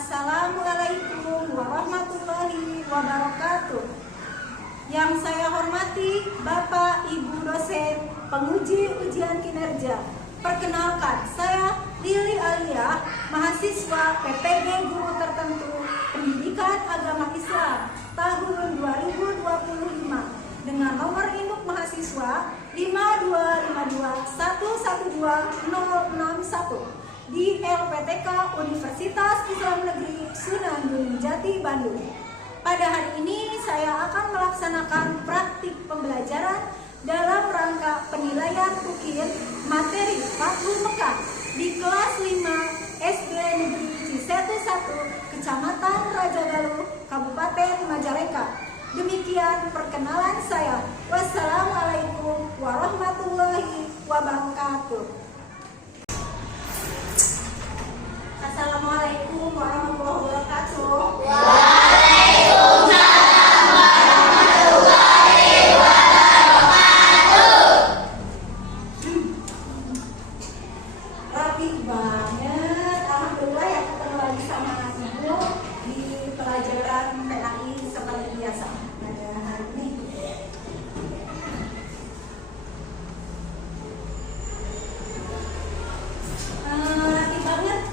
Assalamualaikum warahmatullahi wabarakatuh. Yang saya hormati Bapak Ibu dosen penguji ujian kinerja. Perkenalkan, saya Lili Alia, mahasiswa PPG Guru Tertentu Pendidikan Agama Islam tahun 2025 dengan nomor induk mahasiswa 52521120061 di LPTK Universitas Islam Negeri Sunan Gunung Jati, Bandung. Pada hari ini saya akan melaksanakan praktik pembelajaran dalam rangka penilaian UKIN materi Fathul Mekah di kelas 5 SD Negeri Cisetu 1, Kecamatan Raja Galuh, Kabupaten Majalengka. Demikian perkenalan saya. Wassalamualaikum warahmatullahi wabarakatuh. Assalamualaikum warahmatullahi wabarakatuh. Waalaikumsalam warahmatullahi wabarakatuh. Rapi banget. Alhamdulillah ya, ketemu lagi sama Ibu di pelajaran PAI seperti biasa pada hari ini. Rapi banget.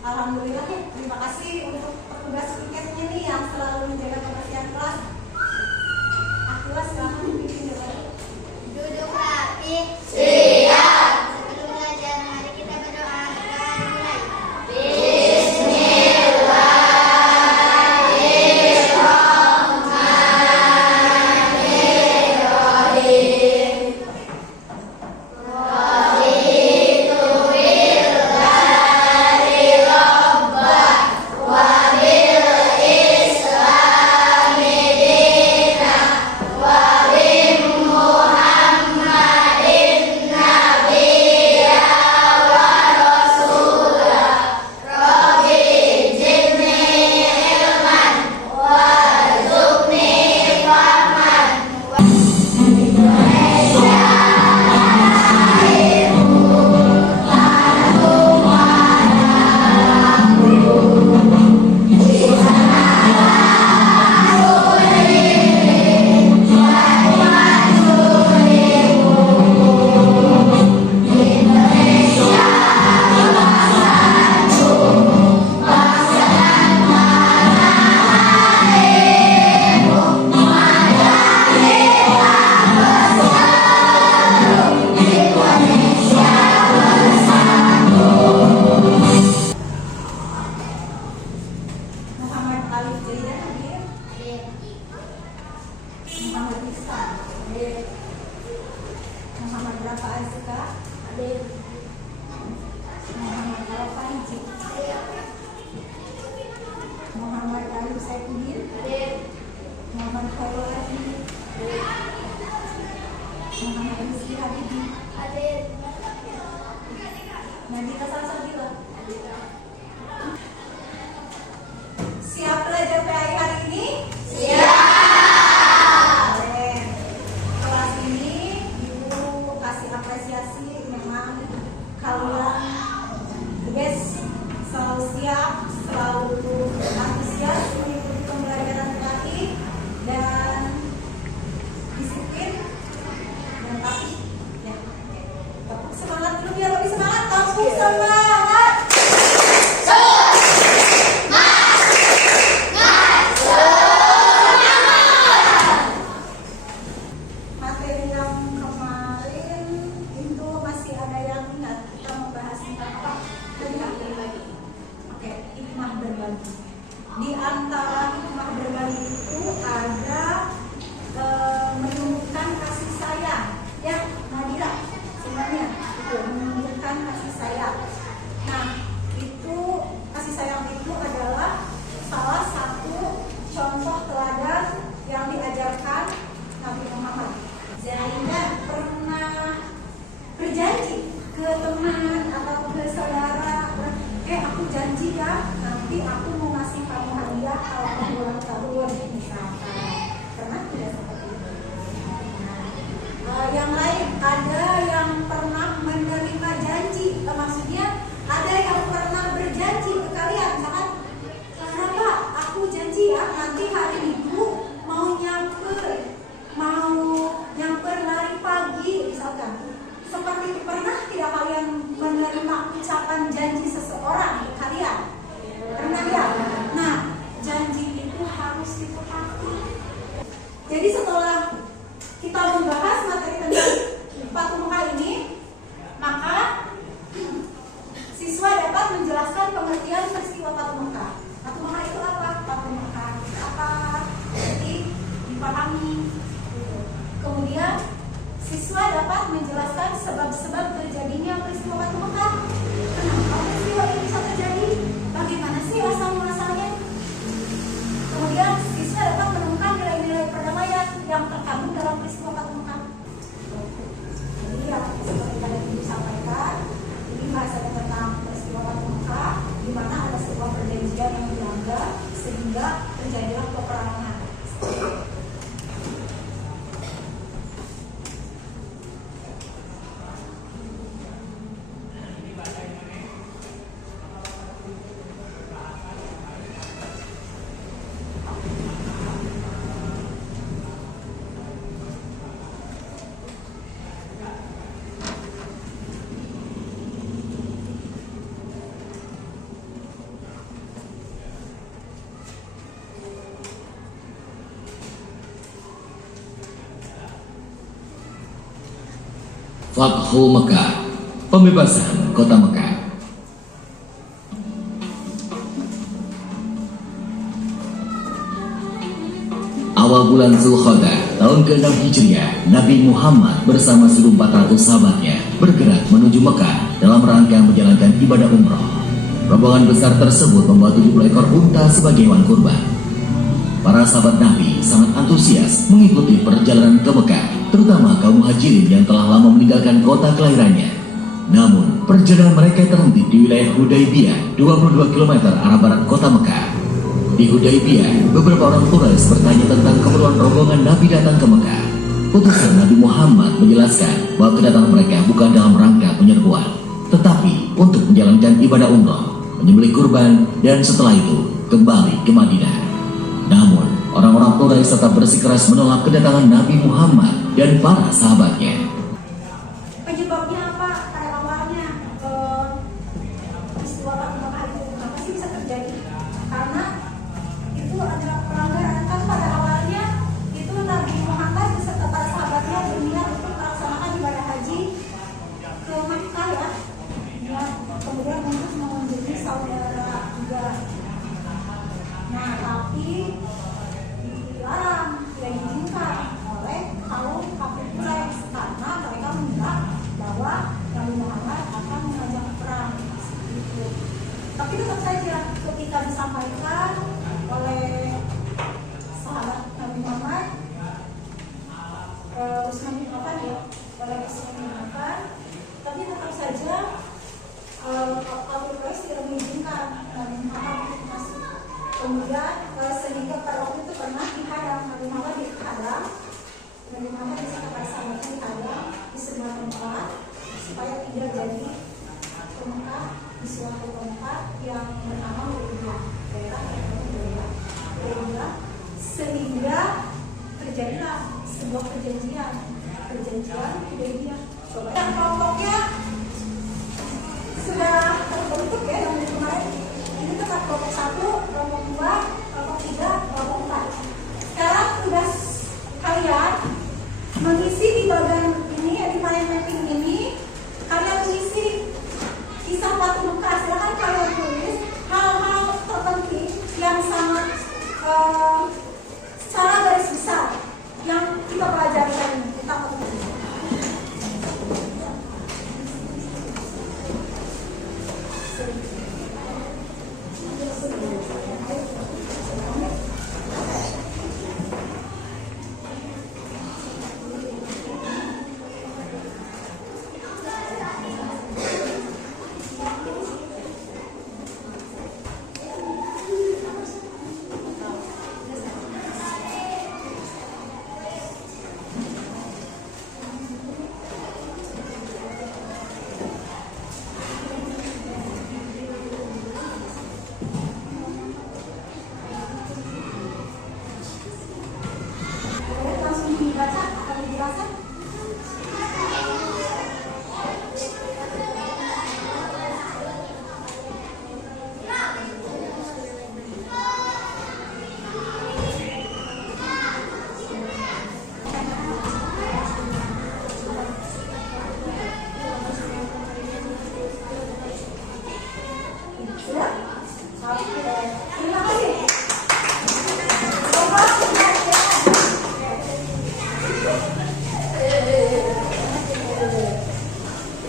Alhamdulillah ya, terima kasih untuk petugas piketnya nih yang selalu menjaga kebersihan kelas. Kelas silahkan dipimpin dulu. Duduk rapi. Siap. Sebelum belajar, mari kita berdoa dan mulai. Bismillahirrahmanirrahim. Muhammad Alif Jaya hadir. Muhammad Ihsan hadir. Muhammad Rafa Azka hadir. Muhammad Rafa Hiji Muhammad Alif Saifudin hadir. Muhammad Khairul Hadi Muhammad Rizki Habibi hadir. Nabila Salsabila hadir. Siap belajar PAI hari ini? Siap. Boleh. Kelas ini Ibu kasih apresiasi, memang kalian guys selalu siap, selalu antusias mengikuti pembelajaran PAI dan disiplin dan patuh. Ya. Tepuk semangat dulu biar lebih semangat. Tepuk semangat. Materi yang kemarin itu masih ada yang ingat kita membahas tentang apa? Berbagi. Oke, hikmah berbagi. Di antara hikmah berbagi itu ada menunjukkan kasih sayang. Ya, Nadira, sebenarnya itu menunjukkan kasih sayang. Nah, itu kasih sayang itu adalah salah satu contoh teladan yang diajarkan Nabi Muhammad. Zaidah pernah berjanji ke teman atau ke saudara, aku janji ya, nanti aku mau ngasih kamu hadiah kalau kamu ulang tahun misalkan. Pernah tidak seperti itu? Nah, yang lain ada yang pernah menerima janji, maksudnya ada yang pernah berjanji ke menjelaskan pengertian peristiwa Fatu Mekah. Fatu Mekah itu apa? Fatu Mekah apa? Jadi dipahami. Kemudian siswa dapat menjelaskan sebab-sebab terjadinya peristiwa Fatu Mekah. Kenapa peristiwa ini bisa terjadi? Bagaimana sih asal-muasalnya? Kemudian siswa dapat menemukan nilai-nilai perdamaian yang terkandung dalam peristiwa Fatu Mekah. Jadi yang seperti tadi disampaikan, ini bahasanya tentang peristiwa Fatu Mekah, di mana ada sebuah perjanjian yang dilanggar sehingga terjadilah peperangan. Fathu Mekah, pembebasan kota Mekah. Awal bulan Zulkhodah tahun ke-6 Hijriah, Nabi Muhammad bersama 1.400 sahabatnya bergerak menuju Mekah dalam rangka menjalankan ibadah umroh. Rombongan besar tersebut membawa 70 ekor unta sebagai hewan kurban. Para sahabat Nabi sangat antusias mengikuti perjalanan ke Mekah, terutama kaum muhajirin yang telah lama meninggalkan kota kelahirannya. Namun, perjalanan mereka terhenti di wilayah Hudaybiyah, 22 km arah barat kota Mekah. Di Hudaybiyah, beberapa orang Quraisy bertanya tentang keperluan rombongan Nabi datang ke Mekah. Utusan Nabi Muhammad menjelaskan bahwa kedatangan mereka bukan dalam rangka penyerbuan, tetapi untuk menjalankan ibadah umroh, menyembelih kurban, dan setelah itu kembali ke Madinah. Namun, orang-orang Quraisy tetap bersikeras menolak kedatangan Nabi Muhammad dan para sahabatnya. Penyebabnya apa? Pada awalnya peristiwa Fatu Mekah itu kenapa sih bisa terjadi? Karena itu adalah pelanggaran. Kan pada awalnya itu Nabi Muhammad beserta para sahabatnya berniat untuk melaksanakan ibadah haji ke Mekah ya. Kemudian untuk mengunjungi saudara juga. Nah, tapi dilarang, tidak diizinkan oleh kaum kafir Quraisy karena mereka mengira bahwa Nabi Muhammad akan mengajak perang. Gitu. Tapi tetap saja ketika disampaikan oleh sahabat Nabi Muhammad, Utsman bin Affan ya, oleh Utsman bin Affan, tapi tetap saja kafir Quraisy tidak mengizinkan Nabi Muhammad untuk masuk. Kemudian sehingga pada waktu itu pernah dihadang, Nabi Muhammad dihadang, Nabi Muhammad beserta para sahabatnya dihadang di sebuah tempat supaya tidak jadi ke Mekah di suatu tempat yang bernama Hudaybiyah, daerah yang bernama Hudaybiyah, sehingga terjadilah sebuah perjanjian Hudaybiyah. Dan kelompoknya sudah terbentuk ya yang kemarin. Ini tetap kelompok 1, kelompok 2, kelompok 3, kelompok 4. Sekarang sudah kalian mengisi di bagian ini, di mind mapping ini, kalian mengisi kisah Fatu Mekah. Silakan kalian tulis hal-hal terpenting yang sangat secara garis besar yang kita pelajari hari ini. Kita Oke, terima kasih. Coba lihat ya.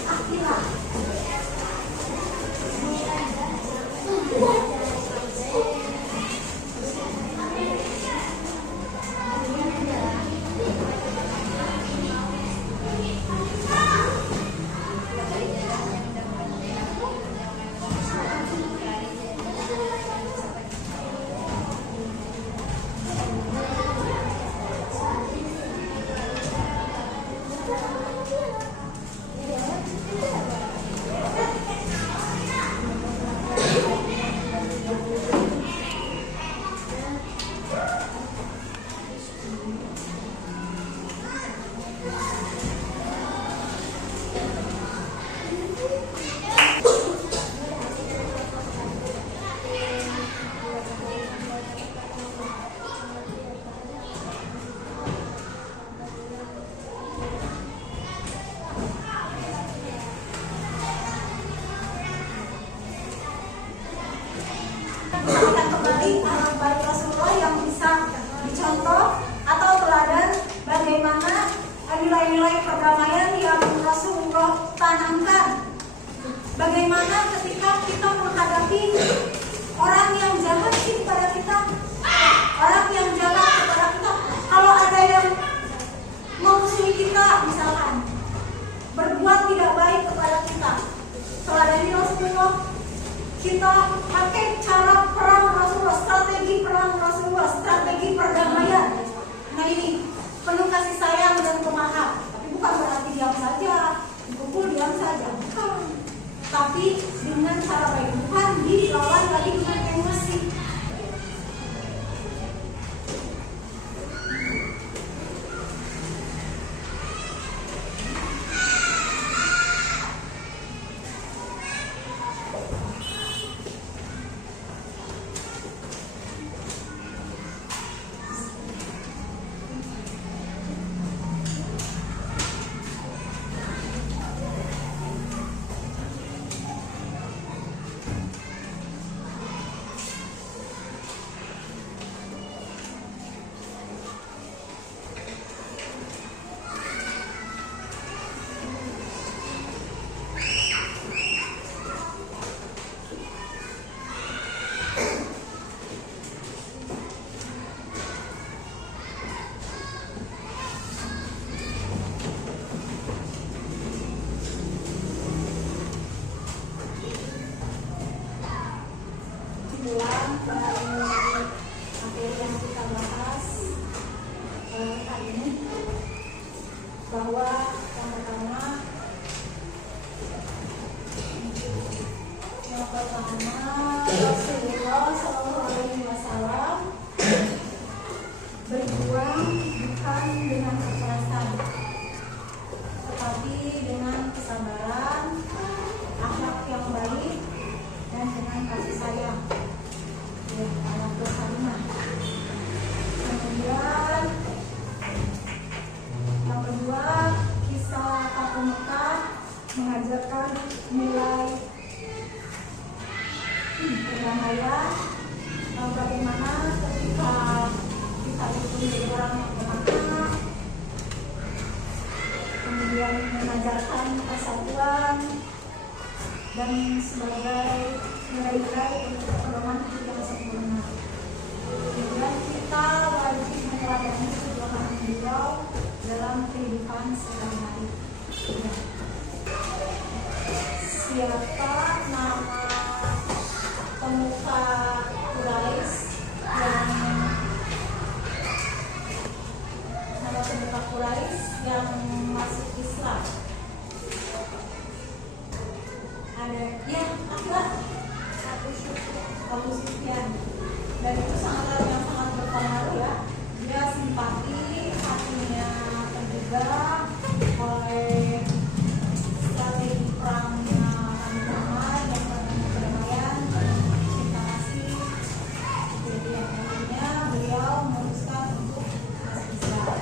Akhirat. Akan kembali baik Rasulullah yang bisa dicontoh atau teladan bagaimana nilai-nilai perdamaian yang Rasulullah tanamkan. Bagaimana ketika kita menghadapi orang yang jahat kepada kita, orang yang jahat kepada kita, kalau ada yang memusuhi kita misalkan, berbuat tidak baik kepada kita, teladani Rasulullah. Kita pakai cara perang Rasulullah, strategi perang Rasulullah, strategi perdamaian. Nah ini penuh kasih sayang dan pemaaf. Tapi bukan berarti diam saja, dipukul diam saja, bukan. Tapi dengan cara baik, bukan dilawan lagi dengan emosi. Materi yang kita bahas hari ini, bahwa yang pertama Rasulullah SAW berjuang bukan dengan kekerasan, tetapi dengan kesabaran, akhlak yang baik, dan dengan kasih sayang. Ayat 25. Kemudian yang kedua, kisah Fathu Mekah mengajarkan nilai perdamaian, bagaimana ketika kita itu menjadi orang yang pemaaf, kemudian mengajarkan persatuan dan sebagai nilai-nilai untuk pedoman hidup yang sempurna. Kemudian kita wajib meneladani perjuangan beliau dalam kehidupan sehari-hari. Siapa nama pemuka Quraisy yang masuk Islam? Ada ya, Abu Sufyan. Dan itu sangat berpengaruh ya. Dia simpati, hatinya tergugah oleh strategi perangnya Muhammad yang bernama perdamaian, cinta kasih. Jadi yang akhirnya beliau memutuskan untuk masuk Islam.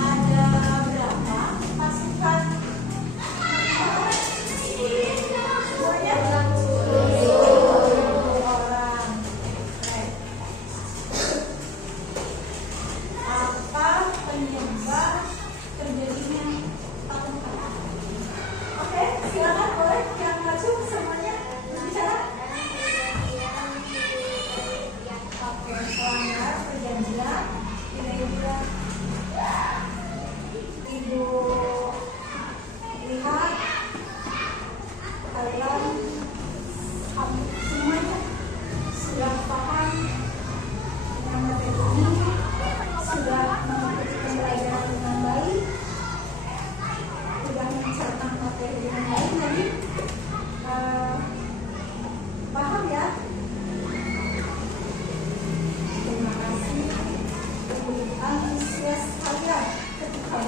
Ada berapa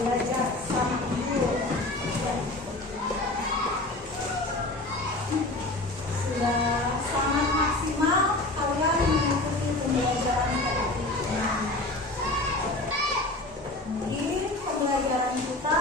belajar sama ibu. Ya. Sudah sangat maksimal kalian mengikuti pembelajaran tadi. Mungkin pembelajaran kita